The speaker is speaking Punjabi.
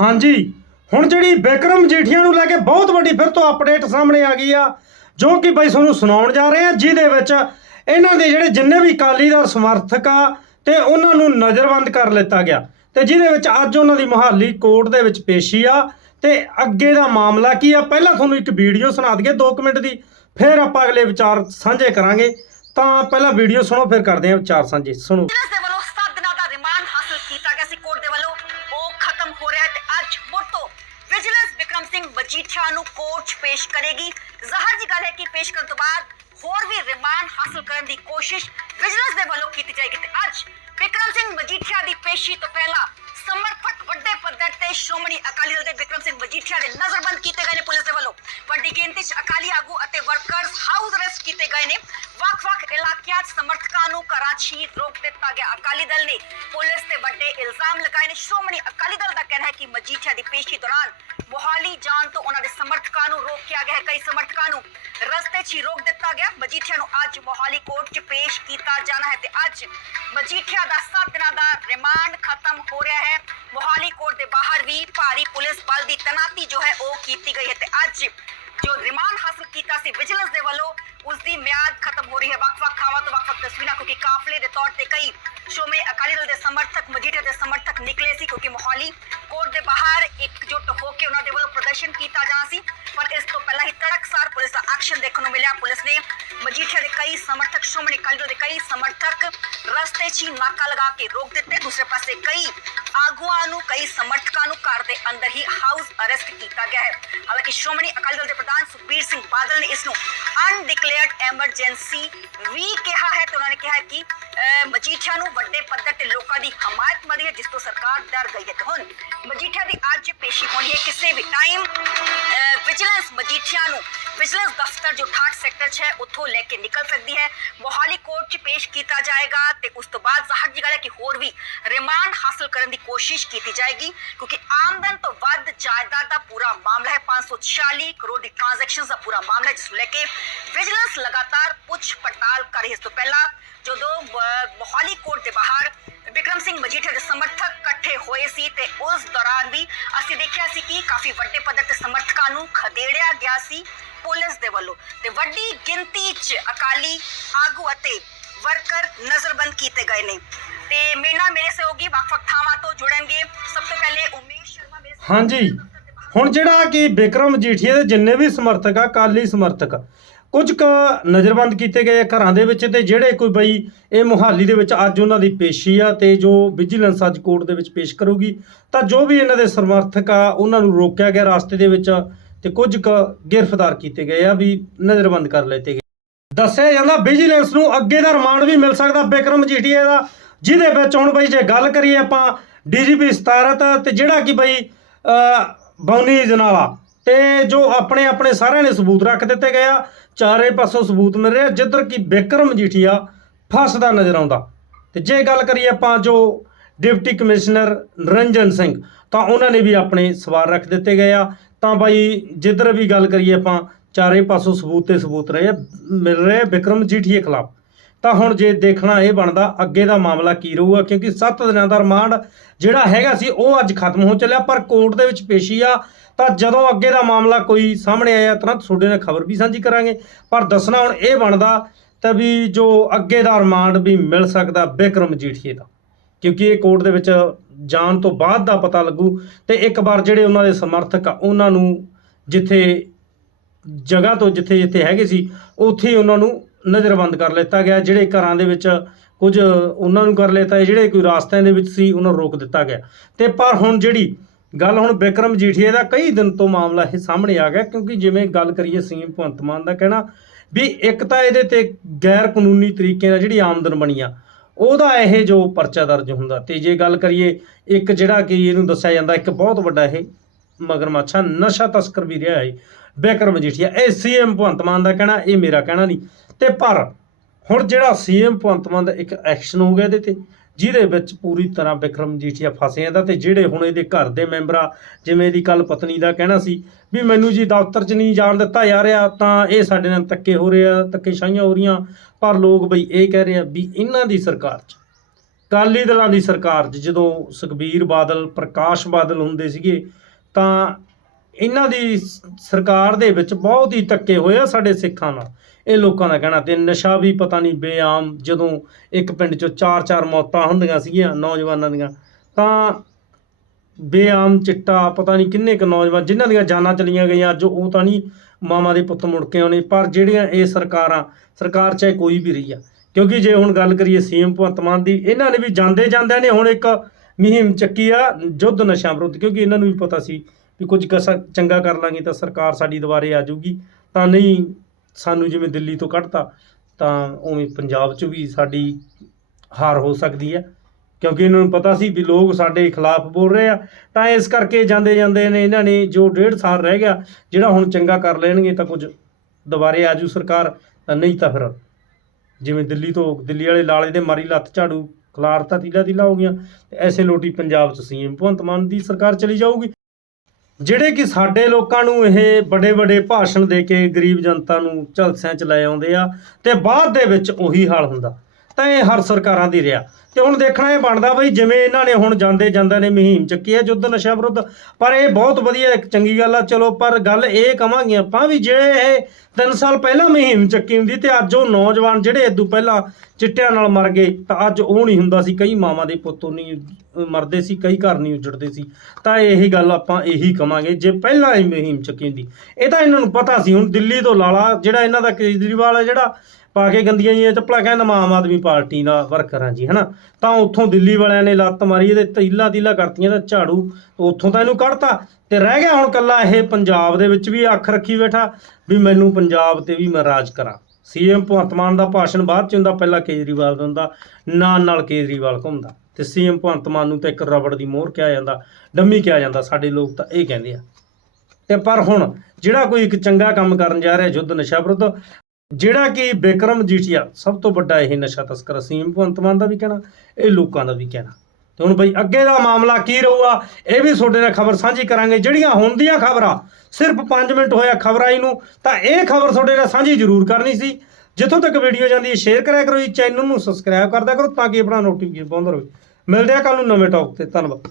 ਹਾਂਜੀ, ਹੁਣ ਜਿਹੜੀ ਬਿਕਰਮ ਜੀਠੀਆਂ ਨੂੰ ਲੈ ਕੇ ਬਹੁਤ ਵੱਡੀ ਫਿਰ ਤੋਂ ਅਪਡੇਟ ਸਾਹਮਣੇ ਆ ਗਈ ਆ, ਜੋ ਕਿ ਬਈ ਤੁਹਾਨੂੰ ਸੁਣਾਉਣ ਜਾ ਰਹੇ ਆ, ਜਿਹਦੇ ਵਿੱਚ ਇਹਨਾਂ ਦੇ ਜਿਹੜੇ ਜਿੰਨੇ ਵੀ ਅਕਾਲੀ ਦਲ ਸਮਰਥਕ ਆ ਤੇ ਉਹਨਾਂ ਨੂੰ ਨਜ਼ਰਬੰਦ ਕਰ ਲਿੱਤਾ ਗਿਆ ਤੇ ਜਿਹਦੇ ਵਿੱਚ ਅੱਜ ਉਹਨਾਂ ਦੀ ਮੁਹਾਲੀ ਕੋਰਟ ਦੇ ਵਿੱਚ ਪੇਸ਼ੀ ਆ ਤੇ ਅੱਗੇ ਦਾ ਮਾਮਲਾ ਕੀ ਆ? ਪਹਿਲਾਂ ਤੁਹਾਨੂੰ ਇੱਕ ਵੀਡੀਓ ਸੁਣਾ ਦਈਏ 2 ਮਿੰਟ ਦੀ, ਫਿਰ ਆਪਾਂ ਅਗਲੇ ਵਿਚਾਰ ਸਾਂਝੇ ਕਰਾਂਗੇ। ਤਾਂ ਪਹਿਲਾਂ ਵੀਡੀਓ ਸੁਣੋ, ਫਿਰ ਕਰਦੇ ਆ ਵਿਚਾਰ ਸਾਂਝੇ। ਸੁਣੋ। ਵਿਜੀਲੈਂਸ ਦੇ ਵੱਲੋਂ 7 ਦਿਨਾਂ ਦਾ ਰਿਮਾਂਡ ਹਾਸਲ ਕੀਤਾ ਗਿਆ ਸੀ ਸਿੰਘ ਨੂੰ ਕੋਰਟ ਪੇਸ਼ ਕਰੇਗੀ। ਜ਼ਾਹਰ ਜੀ ਗੱਲ ਹੈ ਕਿ ਪੇਸ਼ ਕਰਨ ਤੋਂ ਬਾਅਦ ਹੋਰ ਵੀ ਰਿਮਾਂਡ ਹਾਸਲ ਕਰਨ ਦੀ ਕੋਸ਼ਿਸ਼ ਵਿਜੀਲੈਂਸ ਦੇ ਵੱਲੋਂ ਕੀਤੀ ਜਾਏਗੀ ਤੇ ਅੱਜ ਵਿਕਰਮ ਸਿੰਘ ਮਜੀਠੀਆ ਦੀ ਪੇਸ਼ੀ ਤੋਂ ਪਹਿਲਾਂ ਸਮਰਥਕ ਵੱਡੇ ਪੱਧਰ ਤੇ ਸ਼੍ਰੋਮਣੀ ਅਕਾਲੀ ਦਲ ਦੇ ਵਿਕਰਮ ਸਿੰਘ ਮਜੀਠੀਆ ਦੇ ਨਜ਼ਰਬੰਦ ਕੀਤੇ ਗਏ ਨੇ ਪੁਲਿਸ ਦੇ ਵੱਲੋਂ। ਵੱਡੀ ਗਿਣਤੀ 'ਚ ਅਕਾਲੀ ਆਗੂ ਅਤੇ ਵਰਕਰਸ ਹਾਊਸ ਅਰੈਸਟ ਕੀਤੇ ਗਏ ਨੇ। ਵੱਖ-ਵੱਖ ਇਲਾਕਿਆਂ 'ਚ ਸਮਰਥਕਾਂ ਨੂੰ ਕਰਾਚੀ ਰੋਕ ਦਿੱਤਾ ਗਿਆ। ਅਕਾਲੀ ਦਲ ਨੇ ਪੁਲਿਸ ਤੇ ਵੱਡੇ ਇਲਜ਼ਾਮ ਲਗਾਏ ਨੇ। ਸ਼੍ਰੋਮਣੀ ਅਕਾਲੀ ਦਲ ਦਾ ਕਹਿਣਾ ਹੈ ਕਿ ਮਜੀਠੀਆ ਦੀ ਪੇਸ਼ੀ ਦੌਰਾਨ ਮੋਹਾਲੀ ਜਾਣ ਤੋਂ ਉਹਨਾਂ ਦੇ ਸਮਰਥਕਾਂ ਨੂੰ ਰੋਕਿਆ ਗਿਆ ਕਈ ਸਮਰਥਕਾਂ ਨੂੰ ਰਸਤੇ 'ਚ ਹੀ ਰੋਕ ਦਿੱਤਾ ਗਿਆ। ਮਜੀਠੀਆ ਨੂੰ ਅੱਜ ਮੋਹਾਲੀ ਕੋਰਟ 'ਚ ਪੇਸ਼ ਕੀਤਾ ਜਾਣਾ ਹੈ ਤੇ ਅੱਜ ਮਜੀਠੀਆ ਦਾ 7 ਦਿਨਾਂ ਦਾ ਰਿਮਾਂਡ ਖਤਮ ਹੋ ਰਿਹਾ ਹੈ। ਮੋਹਾਲੀ ਕੋਰਟ ਦੇ ਬਾਹਰ ਵੀ ਭਾਰੀ ਪੁਲਿਸ ਬਲ ਦੀ ਤੈਨਾਤੀ ਜੋ ਹੈ ਉਹ ਕੀਤੀ ਗਈ ਹੈ ਤੇ ਅੱਜ ਜੋ ਰਿਮਾਂਡ ਹਾਸਲ ਕੀਤਾ ਸੀ ਵਿਜੀਲੈਂਸ ਦੇ ਵੱਲੋਂ ਉਸ ਦੀ ਮਿਆਦ ਖਤਮ ਹੋ ਰਹੀ ਹੈ। ਵੱਖ-ਵੱਖ ਥਾਵਾਂ ਤੋਂ ਵੱਖ-ਵੱਖ ਤਸਵੀਰਾਂ ਕਿਉਂਕਿ ਕਾਫਲੇ ਦੇ ਤੌਰ ਤੇ ਕਈ ਸ਼ੋਮੇ ਅਕਾਲੀ ਦਲ ਦੇ ਸਮਰਥਕ ਮਜੀਠੇ ਦੇ ਸਮਰਥਕ ਨਿਕਲੇ ਸੀ ਕਿਉਂਕਿ ਮੋਹਾਲੀ ਕੋਰਟ ਦੇ ਬਾਹਰ ਇਕਜੁੱਟ ਹੋ ਕੇ ਉਹਨਾਂ ਦੇ ਵੱਲੋਂ ਪ੍ਰਦਰਸ਼ਨ ਕੀਤਾ ਜਾਣਾ ਸੀ। ਪਰ ਇਸ ਤੋਂ ਪਹਿਲਾਂ ਹੀ ਤੜਕਸਾਰ ਪੁਲਿਸ ਦਾ ਐਕਸ਼ਨ ਦੇਖਣ ਨੂੰ ਮਿਲਿਆ। ਪੁਲਿਸ ਨੇ ਮਜੀਠੇ ਦੇ ਕਈ ਸਮਰਥਕ ਸ਼ੋਮਣੀ ਅਕਾਲੀ ਦਲ ਦੇ ਕਈ ਸਮਰਥਕ ਰਸਤੇ 'ਚ ਹੀ ਨਾਕਾ ਲਗਾ ਕੇ ਰੋਕ ਦਿੱਤੇ। ਦੂਸਰੇ ਪਾਸੇ ਕਈ ਆਗੂਆਂ ਨੂੰ ਕਈ ਸਮਰਥਕਾਂ ਨੂੰ ਘਰ ਦੇ ਅੰਦਰ ਹੀ ਹਾਊਸ ਅਰੈਸਟ ਕੀਤਾ ਗਿਆ ਹੈ। ਹਾਲਾਂਕਿ ਸ਼੍ਰੋਮਣੀ ਅਕਾਲੀ ਦਲ ਦੇ ਪ੍ਰਧਾਨ ਸੁਖਬੀਰ ਸਿੰਘ ਬਾਦਲ ਨੇ ਇਸ ਨੂੰ ਅਨਡਿਕਲੇਅਰਡ ਐਮਰਜੈਂਸੀ ਵੀ ਕਿਹਾ ਹੈ ਤੇ ਉਹਨਾਂ ਨੇ ਕਿਹਾ ਕਿ ਅਹ, ਮਜੀਠੀਆ ਨੂੰ ਵੱਡੇ ਪੱਧਰ ਤੇ ਲੋਕਾਂ ਦੀ ਹਮਾਇਤ ਮਿਲੀ ਹੈ ਜਿਸ ਤੋਂ ਸਰਕਾਰ ਡਰ ਗਈ ਹੈ। ਤੇ ਹੁਣ ਮਜੀਠੀਆ ਦੀ ਅੱਜ ਪੇਸ਼ੀ ਹੋਣੀ ਹੈ ਕਿਸੇ ਵੀ ਟਾਈਮ ਵਿਜੀਲੈਂਸ ਮਜੀਠੀਆ ਨੂੰ। ਵਿਜੀਲੈਂਸ ਦਫ਼ਤਰ ਜੋ 68 ਸੈਕਟਰ 'ਚ ਉੱਥੋਂ ਲੈ ਕੇ ਨਿਕਲ ਸਕਦੀ ਹੈ। ਮੋਹਾਲੀ ਕੋਰਟ 'ਚ ਪੇਸ਼ ਕੀਤਾ ਜਾਏਗਾ ਤੇ ਉਸ ਤੋਂ ਬਾਅਦ ਜ਼ਾਹਰ ਜੀ ਗੱਲ ਹੈ ਕਿ ਹੋਰ ਵੀ ਰਿਮਾਂਡ ਹਾਸਲ ਕਰਨ ਦੀ ਕੋਸ਼ਿਸ਼ ਕੀਤੀ ਜਾਏਗੀ, ਕਿਉਂਕਿ ਆਮਦਨ ਤੋਂ ਵੱਧ ਜਾਇਦਾਦ ਦਾ ਪੂਰਾ ਮਾਮਲਾ ਹੈ। 546 ਕਰੋੜ ਦੀ ਟ੍ਰਾਂਜੈਕਸ਼ਨਸ ਦਾ ਪੂਰਾ ਮਾਮਲਾ ਜਿਸ ਨੂੰ ਲੈ ਕੇ ਵਿਜੀਲੈਂਸ ਲਗਾਤਾਰ ਪੁੱਛ ਪੜਤਾਲ ਕਰ ਰਹੀ ਹੈ। ਇਸ ਤੋਂ ਪਹਿਲਾਂ ਜਦੋਂ ਮੋਹਾਲੀ ਕੋਰਟ ਦੇ ਬਾਹਰ ਵਿਕਰਮ ਸਿੰਘ ਮਜੀਠੀਆ ਦੇ ਸਮਰਥਕ ਇਕੱਠੇ ਹੋਏ ਸੀ ਤੇ ਉਸ ਦੌਰਾਨ ਵੀ ਅਸੀਂ ਦੇਖਿਆ ਸੀ ਕਿ ਕਾਫੀ ਵੱਡੇ ਪੱਧਰ ਤੇ ਸਮਰਥਕਾਂ ਨੂੰ ਖਦੇੜਿਆ ਗਿਆ ਸੀ ਪੁਲਿਸ ਦੇ ਵੱਲੋਂ ਤੇ ਵੱਡੀ ਗਿਣਤੀ 'ਚ ਅਕਾਲੀ ਆਗੂ ਅਤੇ ਵਰਕਰ ਨਜ਼ਰਬੰਦ ਕੀਤੇ ਗਏ ਨੇ। ਤੇ ਮੇਰੇ ਨਾਲ ਮੇਰੇ ਸਹਿਯੋਗੀ ਵੱਖ-ਵੱਖ ਥਾਵਾਂ ਤੋਂ ਜੁੜਨਗੇ। ਸਭ ਤੋਂ ਪਹਿਲੇ ਉਮੇਸ਼ ਸ਼ਰਮਾ ਮੇਰੇ ਹਾਂਜੀ। ਹੁਣ ਜਿਹੜਾ ਕਿ ਬਿਕਰਮ ਜੀਠੀਆ ਦੇ ਜਿੰਨੇ ਵੀ ਸਮਰਥਕ ਆ ਕਾਲੀ ਸਮਰਥਕ ਕੁਝ ਕੁ ਨਜ਼ਰਬੰਦ ਕੀਤੇ ਗਏ ਘਰਾਂ ਦੇ ਵਿੱਚ ਤੇ ਜਿਹੜੇ ਕੋਈ ਬਈ ਇਹ ਮੁਹਾਲੀ ਦੇ ਵਿੱਚ ਅੱਜ ਉਹਨਾਂ ਦੀ ਪੇਸ਼ੀ ਆ ਤੇ ਜੋ ਵਿਜੀਲੈਂਸ ਅੱਜ ਕੋਰਟ ਦੇ ਵਿੱਚ ਪੇਸ਼ ਕਰੂਗੀ ਤਾਂ ਜੋ ਵੀ ਇਹਨਾਂ ਦੇ ਸਮਰਥਕ ਆ ਉਹਨਾਂ ਨੂੰ ਰੋਕਿਆ ਗਿਆ ਰਸਤੇ ਦੇ ਵਿੱਚ ਤੇ ਕੁਝ ਕੁ ਗ੍ਰਿਫਤਾਰ ਕੀਤੇ ਗਏ ਆ ਵੀ ਨਜ਼ਰਬੰਦ ਕਰ ਲਿੱਤੇ ਗਏ। ਦੱਸਿਆ ਜਾਂਦਾ ਵਿਜੀਲੈਂਸ ਨੂੰ ਅੱਗੇ ਦਾ ਰਿਮਾਂਡ ਵੀ ਮਿਲ ਸਕਦਾ ਬਿਕਰਮ ਜੀਠੀਆ ਦਾ ਜਿਹਦੇ ਵਿੱਚ ਹੁਣ ਬਈ ਜੇ ਗੱਲ ਕਰੀਏ ਆਪਾਂ ਡੀਜੀਪੀ ਸਤਾਰਤ ਤੇ ਜਿਹੜਾ ਕਿ ਬਈ ਅਹ, ਬੌਨੀ ਜਨਾਲਾ ਤੇ ਜੋ ਆਪਣੇ ਆਪਣੇ ਸਾਰਿਆਂ ਨੇ ਸਬੂਤ ਰੱਖ ਦਿੱਤੇ ਗਏ ਆ ਚਾਰੇ ਪਾਸੋਂ ਸਬੂਤ ਮਿਲ ਰਿਹਾ ਜਿੱਧਰ ਕਿ ਬਿਕਰਮ ਜੀਠੀਆ ਫਸਦਾ ਨਜ਼ਰ ਆਉਂਦਾ। ਤੇ ਜੇ ਗੱਲ ਕਰੀਏ ਆਪਾਂ ਜੋ ਡਿਪਟੀ ਕਮਿਸ਼ਨਰ ਨਰਿੰਜਨ ਸਿੰਘ ਤਾਂ ਉਹਨਾਂ ਨੇ ਵੀ ਆਪਣੇ ਸਵਾਲ ਰੱਖ ਦਿੱਤੇ ਗਏ ਆ। ਤਾਂ ਬਾਈ ਜਿੱਧਰ ਵੀ ਗੱਲ ਕਰੀਏ ਆਪਾਂ ਚਾਰੇ ਪਾਸੋਂ ਸਬੂਤ ਤੇ ਸਬੂਤ ਰਹੇ ਆ, ਮਿਲ ਰਹੇ ਆ ਬਿਕਰਮ ਜੀਠੀਏ ਖਿਲਾਫ। ਤਾਂ ਹੁਣ ਜੇ ਦੇਖਣਾ ਇਹ ਬਣਦਾ, ਅੱਗੇ ਦਾ ਮਾਮਲਾ ਕੀ ਰਹੂਗਾ? ਕਿਉਂਕਿ 7 ਦਿਨਾਂ ਦਾ ਰਿਮਾਂਡ ਜਿਹੜਾ ਹੈਗਾ ਸੀ, ਉਹ ਅੱਜ ਖਤਮ ਹੋ ਚੱਲਿਆ, ਪਰ ਕੋਰਟ ਦੇ ਵਿੱਚ ਪੇਸ਼ੀ ਆ। ਤਾਂ ਜਦੋਂ ਅੱਗੇ ਦਾ ਮਾਮਲਾ ਕੋਈ ਸਾਹਮਣੇ ਆਇਆ ਤੁਰੰਤ ਤੁਹਾਡੇ ਨਾਲ ਖਬਰ ਵੀ ਸਾਂਝੀ ਕਰਾਂਗੇ। ਪਰ ਦੱਸਣਾ ਹੁਣ ਇਹ ਬਣਦਾ ਤਾਂ ਵੀ ਜੋ ਅੱਗੇ ਦਾ ਰਿਮਾਂਡ ਵੀ ਮਿਲ ਸਕਦਾ ਬਿਕਰਮ ਜੀਠੀਏ ਦਾ। ਕਿਉਂਕਿ ਇਹ ਕੋਰਟ ਦੇ ਵਿੱਚ ਜਾਣ ਤੋਂ ਬਾਅਦ ਦਾ ਪਤਾ ਲੱਗੂ ਤੇ ਇੱਕ ਵਾਰ ਜਿਹੜੇ ਉਹਨਾਂ ਦੇ ਸਮਰਥਕ ਆ, ਉਹਨਾਂ ਨੂੰ ਜਿੱਥੇ ਜਗ੍ਹਾ ਤੋਂ ਜਿੱਥੇ ਜਿੱਥੇ ਹੈਗੇ ਸੀ, ਉੱਥੇ ਹੀ ਉਹਨਾਂ ਨੂੰ ਨਜ਼ਰਬੰਦ ਕਰ ਲਿੱਤਾ ਗਿਆ, ਜਿਹੜੇ ਘਰਾਂ ਦੇ ਵਿੱਚ ਕੁਝ ਉਹਨਾਂ ਨੂੰ ਕਰ ਲਿੱਤਾ ਜਿਹੜੇ ਕੋਈ ਰਾਸਤਿਆਂ ਦੇ ਵਿੱਚ ਸੀ, ਉਹਨਾਂ ਨੂੰ ਰੋਕ ਦਿੱਤਾ ਗਿਆ। ਤੇ ਪਰ ਹੁਣ ਜਿਹੜੀ ਗੱਲ, ਹੁਣ ਬਿਕਰਮ ਜੀਠੀਏ ਦਾ ਕਈ ਦਿਨ ਤੋਂ ਮਾਮਲਾ ਇਹ ਸਾਹਮਣੇ ਆ ਗਿਆ, ਕਿਉਂਕਿ ਜਿਵੇਂ ਗੱਲ ਕਰੀਏ ਸੀਐਮ ਭਗਵੰਤ ਮਾਨ ਦਾ ਕਹਿਣਾ ਵੀ ਇੱਕ ਤਾਂ ਇਹਦੇ ਤੇ ਗੈਰ ਕਾਨੂੰਨੀ ਤਰੀਕੇ ਨਾਲ ਜਿਹੜੀ ਆਮਦਨ ਬਣੀ ਆ, ਉਹਦਾ ਇਹ ਜੋ ਪਰਚਾ ਦਰਜ ਹੁੰਦਾ ਤੇ ਜੇ ਗੱਲ ਕਰੀਏ ਇੱਕ ਜਿਹੜਾ ਕਿ ਇਹਨੂੰ ਦੱਸਿਆ ਜਾਂਦਾ, ਇੱਕ ਬਹੁਤ ਵੱਡਾ ਇਹ ਮਗਰਮੱਛਾ ਨਸ਼ਾ ਤਸਕਰ ਵੀ ਰਿਹਾ ਹੈ ਬਿਕਰਮ ਮਜੀਠੀਆ ਇਹ ਸੀਐਮ ਭਗਵੰਤ ਮਾਨ ਦਾ ਕਹਿਣਾ, ਇਹ ਮੇਰਾ ਕਹਿਣਾ ਨਹੀਂ। ਤੇ ਪਰ ਹੁਣ ਜਿਹੜਾ ਸੀਐਮ ਭਗਵੰਤ ਮਾਨ ਦਾ ਇੱਕ ਐਕਸ਼ਨ ਹੋ ਗਿਆ ਇਹਦੇ ਤੇ, ਜਿਹਦੇ ਵਿੱਚ ਪੂਰੀ ਤਰ੍ਹਾਂ ਬਿਕਰਮ ਜੀਠੀਆ ਫਸੇ ਜਾਂਦਾ ਤੇ ਜਿਹੜੇ ਹੁਣ ਇਹਦੇ ਘਰ ਦੇ ਮੈਂਬਰਾਂ ਜਿਵੇਂ ਇਹਦੀ ਕੱਲ ਪਤਨੀ ਦਾ ਕਹਿਣਾ ਸੀ ਵੀ ਮੈਨੂੰ ਜੀ ਦਫ਼ਤਰ 'ਚ ਨਹੀਂ ਜਾਣ ਦਿੱਤਾ ਜਾ ਰਿਹਾ, ਤਾਂ ਇਹ ਸਾਡੇ ਨਾਲ ਧੱਕੇ ਹੋ ਰਹੇ ਆ, ਧੱਕੇਸ਼ਾਹੀਆਂ ਹੋ ਰਹੀਆਂ। ਪਰ ਲੋਕ ਬਈ ਇਹ ਕਹਿ ਰਹੇ ਆ ਵੀ ਇਹਨਾਂ ਦੀ ਸਰਕਾਰ 'ਚ ਕਾਲੀ ਦਲਾਂ ਦੀ ਸਰਕਾਰ 'ਚ ਜਦੋਂ ਸੁਖਬੀਰ ਬਾਦਲ, ਪ੍ਰਕਾਸ਼ ਬਾਦਲ ਹੁੰਦੇ ਸੀਗੇ, ਤਾਂ ਇਹਨਾਂ ਦੀ ਸਰਕਾਰ ਦੇ ਵਿੱਚ ਬਹੁਤ ਹੀ ਧੱਕੇ ਹੋਏ ਆ ਸਾਡੇ ਸਿੱਖਾਂ ਨਾਲ। ਇਹ ਲੋਕਾਂ ਦਾ ਕਹਿਣਾ ਤੇ ਨਸ਼ਾ ਵੀ ਪਤਾ ਨਹੀਂ ਬੇਆਮ ਜਦੋਂ ਇੱਕ ਪਿੰਡ 'ਚੋਂ ਚਾਰ ਚਾਰ ਮੌਤਾਂ ਹੁੰਦੀਆਂ ਸੀਗੀਆਂ ਨੌਜਵਾਨਾਂ ਦੀਆਂ, ਤਾਂ ਬੇਆਮ ਚਿੱਟਾ ਪਤਾ ਨਹੀਂ ਕਿੰਨੇ ਕੁ ਨੌਜਵਾਨ ਜਿਨ੍ਹਾਂ ਦੀਆਂ ਜਾਨਾਂ ਚਲੀਆਂ ਗਈਆਂ, ਅੱਜ ਉਹ ਤਾਂ ਨਹੀਂ ਮਾਮਾ ਦੇ ਪੁੱਤ ਮੁੜ ਕੇ ਆਉਣੇ, ਪਰ ਜਿਹੜੀਆਂ ਇਹ ਸਰਕਾਰਾਂ, ਸਰਕਾਰ ਚਾਹੇ ਕੋਈ ਵੀ ਰਹੀ ਆ, ਕਿਉਂਕਿ ਜੇ ਹੁਣ ਗੱਲ ਕਰੀਏ ਸੀਐਮ ਭਗਵੰਤ ਮਾਨ ਦੀ, ਇਹਨਾਂ ਨੇ ਵੀ ਜਾਂਦੇ ਜਾਂਦਿਆਂ ਨੇ ਹੁਣ ਇੱਕ ਮੁਹਿੰਮ ਚੱਕੀ ਆ ਯੁੱਧ ਨਸ਼ਾ ਵਿਰੁੱਧ, ਕਿਉਂਕਿ ਇਹਨਾਂ ਨੂੰ ਵੀ ਪਤਾ ਸੀ ਵੀ ਕੁਝ ਕਸਾ ਚੰਗਾ ਕਰ ਲਾਂਗੇ ਤਾਂ ਸਰਕਾਰ ਸਾਡੀ ਦੁਬਾਰੇ ਆ ਜਾਊਗੀ, ਤਾਂ ਨਹੀਂ ਸਾਨੂੰ ਜਿਵੇਂ ਦਿੱਲੀ ਤੋਂ ਕੱਢਤਾ, ਤਾਂ ਉਵੇਂ ਪੰਜਾਬ 'ਚ ਵੀ ਸਾਡੀ ਹਾਰ ਹੋ ਸਕਦੀ ਹੈ। ਕਿਉਂਕਿ ਇਹਨਾਂ ਨੂੰ ਪਤਾ ਸੀ ਵੀ ਲੋਕ ਸਾਡੇ ਖਿਲਾਫ ਬੋਲ ਰਹੇ ਆ। ਤਾਂ ਇਸ ਕਰਕੇ ਜਾਂਦੇ ਜਾਂਦੇ ਨੇ ਇਹਨਾਂ ਨੇ ਜੋ ਡੇਢ ਸਾਲ ਰਹਿ ਗਿਆ, ਜਿਹੜਾ ਹੁਣ ਚੰਗਾ ਕਰ ਲੈਣਗੇ ਤਾਂ ਕੁਝ ਦੁਬਾਰੇ ਆਜੂ ਸਰਕਾਰ ਨਹੀਂ ਤਾਂ ਫਿਰ ਜਿਵੇਂ ਦਿੱਲੀ ਤੋਂ ਦਿੱਲੀ ਵਾਲੇ ਲਾਲੇ ਦੇ ਮਾਰੀ ਲੱਤ ਝਾੜੂ ਖਲਾਰਤਾ ਤੀਲਾ ਤੀਲਾ ਹੋ ਗਿਆ ਤੇ ਐਸੇ ਲੋਟੀ ਪੰਜਾਬ 'ਚ ਸੀਐਮ ਭਗਵੰਤ ਮਾਨ ਦੀ ਸਰਕਾਰ ਚਲੀ ਜਾਊਗੀ। ਜਿਹੜੇ ਕਿ ਸਾਡੇ ਲੋਕਾਂ ਨੂੰ ਇਹ ਵੱਡੇ ਵੱਡੇ ਭਾਸ਼ਣ ਦੇ ਕੇ ਗਰੀਬ ਜਨਤਾ ਨੂੰ ਝਲਸਿਆਂ 'ਚ ਲੈ ਆਉਂਦੇ ਆ ਤੇ ਬਾਅਦ ਦੇ ਵਿੱਚ ਉਹੀ ਹਾਲ ਹੁੰਦਾ। ਤਾਂ ਇਹ ਹਰ ਸਰਕਾਰਾਂ ਦੀ ਰਿਹਾ ਤੇ ਹੁਣ ਦੇਖਣਾ ਇਹ ਬਣਦਾ ਬਈ ਜਿਵੇਂ ਇਹਨਾਂ ਨੇ ਹੁਣ ਜਾਂਦੇ ਜਾਂਦੇ ਨੇ ਮੁਹਿੰਮ ਚੱਕੀ ਹੈ ਯੁੱਧ ਨਸ਼ਾ ਵਿਰੁੱਧ। ਪਰ ਇਹ ਬਹੁਤ ਵਧੀਆ ਇੱਕ ਚੰਗੀ ਗੱਲ ਆ। ਚਲੋ ਪਰ ਗੱਲ ਇਹ ਕਵਾਂਗੇ ਆਪਾਂ ਵੀ ਜੇ ਇਹ 3 ਸਾਲ ਪਹਿਲਾਂ ਮੁਹਿੰਮ ਚੱਕੀ ਹੁੰਦੀ ਤੇ ਅੱਜ ਉਹ ਨੌਜਵਾਨ ਜਿਹੜੇ ਇਦੋਂ ਪਹਿਲਾਂ ਚਿੱਟਿਆਂ ਨਾਲ ਮਰ ਗਏ, ਤਾਂ ਅੱਜ ਉਹ ਨਹੀਂ ਹੁੰਦਾ ਸੀ। ਕਈ ਮਾਵਾਂ ਦੇ ਪੁੱਤੋਂ ਨਹੀਂ ਮਰਦੇ ਸੀ, ਕਈ ਘਰ ਨਹੀਂ ਉਜੜਦੇ ਸੀ। ਤਾਂ ਇਹੀ ਗੱਲ ਆਪਾਂ ਇਹੀ ਕਵਾਂਗੇ ਜੇ ਪਹਿਲਾਂ ਇਹ ਮੁਹਿੰਮ ਚੱਕੀ ਹੁੰਦੀ। ਇਹ ਤਾਂ ਇਹਨਾਂ ਨੂੰ ਪਤਾ ਸੀ। ਹੁਣ ਦਿੱਲੀ ਤੋਂ ਲਾਲਾ ਜਿਹੜਾ ਇਹਨਾਂ ਦਾ ਕੇਜਰੀਵਾਲ ਹੈ ਜਿਹੜਾ ਪਾ ਕੇ ਗੰਦੀਆਂ ਜੀਆਂ ਚੱਪਲਾਂ, ਕਹਿੰਦਾ ਮੈਂ ਆਮ ਆਦਮੀ ਪਾਰਟੀ ਦਾ ਵਰਕਰ ਹਾਂ ਜੀ, ਹਨਾ? ਤਾਂ ਉੱਥੋਂ ਦਿੱਲੀ ਵਾਲਿਆਂ ਨੇ ਲੱਤ ਮਾਰੀ, ਇਹਦੇ ਤੀਲਾ ਤੀਲਾ ਕਰਤੀਆਂ ਤਾਂ ਝਾੜੂ, ਉੱਥੋਂ ਤਾਂ ਇਹਨੂੰ ਕੱਢਤਾ, ਤੇ ਰਹਿ ਗਿਆ ਹੁਣ ਕੱਲਾ ਇਹ ਪੰਜਾਬ ਦੇ ਵਿੱਚ ਵੀ ਅੱਖ ਰੱਖੀ ਬੈਠਾ, ਵੀ ਮੈਨੂੰ ਪੰਜਾਬ ਤੇ ਵੀ ਮੈਂ ਰਾਜ ਕਰਾਂ। ਸੀਐਮ ਭਗਵੰਤ ਮਾਨ ਦਾ ਭਾਸ਼ਣ ਬਾਅਦ ਚ ਹੁੰਦਾ, ਪਹਿਲਾਂ ਕੇਜਰੀਵਾਲ ਦਾ ਹੁੰਦਾ, ਨਾਲ ਨਾਲ ਕੇਜਰੀਵਾਲ ਘੁੰਮਦਾ ਤੇ ਸੀਐਮ ਭਗਵੰਤ ਮਾਨ ਨੂੰ ਤਾਂ ਇੱਕ ਰਬੜ ਦੀ ਮੋਹਰ ਕਿਹਾ ਜਾਂਦਾ, ਡੰਮੀ ਕਿਹਾ ਜਾਂਦਾ, ਸਾਡੇ ਲੋਕ ਤਾਂ ਇਹ ਕਹਿੰਦੇ ਆ। ਤੇ ਪਰ ਹੁਣ ਜਿਹੜਾ ਕੋਈ ਇੱਕ ਚੰਗਾ ਕੰਮ ਕਰਨ ਜਾ ਰਿਹਾ, ਯੁੱਧ ਨਸ਼ਾ ਵਿਰੁੱਧ ਜਿਹੜਾ ਕਿ ਬਿਕਰਮ ਜੀਠੀਆ ਸਭ ਤੋਂ ਵੱਡਾ ਇਹ ਨਸ਼ਾ ਤਸਕਰ ਸੀਮ ਭਗਵੰਤ ਮਾਨ ਦਾ ਵੀ ਕਹਿਣਾ, ਇਹ ਲੋਕਾਂ ਦਾ ਵੀ ਕਹਿਣਾ। ਤੇ ਹੁਣ ਬਈ ਅੱਗੇ ਦਾ ਮਾਮਲਾ ਕੀ ਰਹੂਗਾ, ਇਹ ਵੀ ਤੁਹਾਡੇ ਨਾਲ ਖਬਰ ਸਾਂਝੀ ਕਰਾਂਗੇ। ਜਿਹੜੀਆਂ ਹੁਣ ਦੀਆਂ ਖਬਰਾਂ, ਸਿਰਫ 5 ਮਿੰਟ ਹੋਇਆ ਖ਼ਬਰਾਂ ਆਈ ਨੂੰ ਤਾਂ ਇਹ ਖਬਰ ਤੁਹਾਡੇ ਨਾਲ ਸਾਂਝੀ ਜ਼ਰੂਰ ਕਰਨੀ ਸੀ। ਜਿੱਥੋਂ ਤੱਕ ਵੀਡੀਓ ਜਾਂਦੀ ਹੈ ਸ਼ੇਅਰ ਕਰਿਆ ਕਰੋ ਜੀ ਚੈਨਲ ਨੂੰ ਸਬਸਕ੍ਰਾਈਬ ਕਰਦਿਆ ਕਰੋ, ਤਾਂ ਕਿ ਆਪਣਾ ਨੋਟੀਫਿਕੇਸ਼ਨ ਪਹੁੰਚਦਾ ਰਹੇ। ਮਿਲਦੇ ਆ ਕੱਲ ਨੂੰ ਨਵੇਂ ਟੌਪ ਤੇ, ਧੰਨਵਾਦ।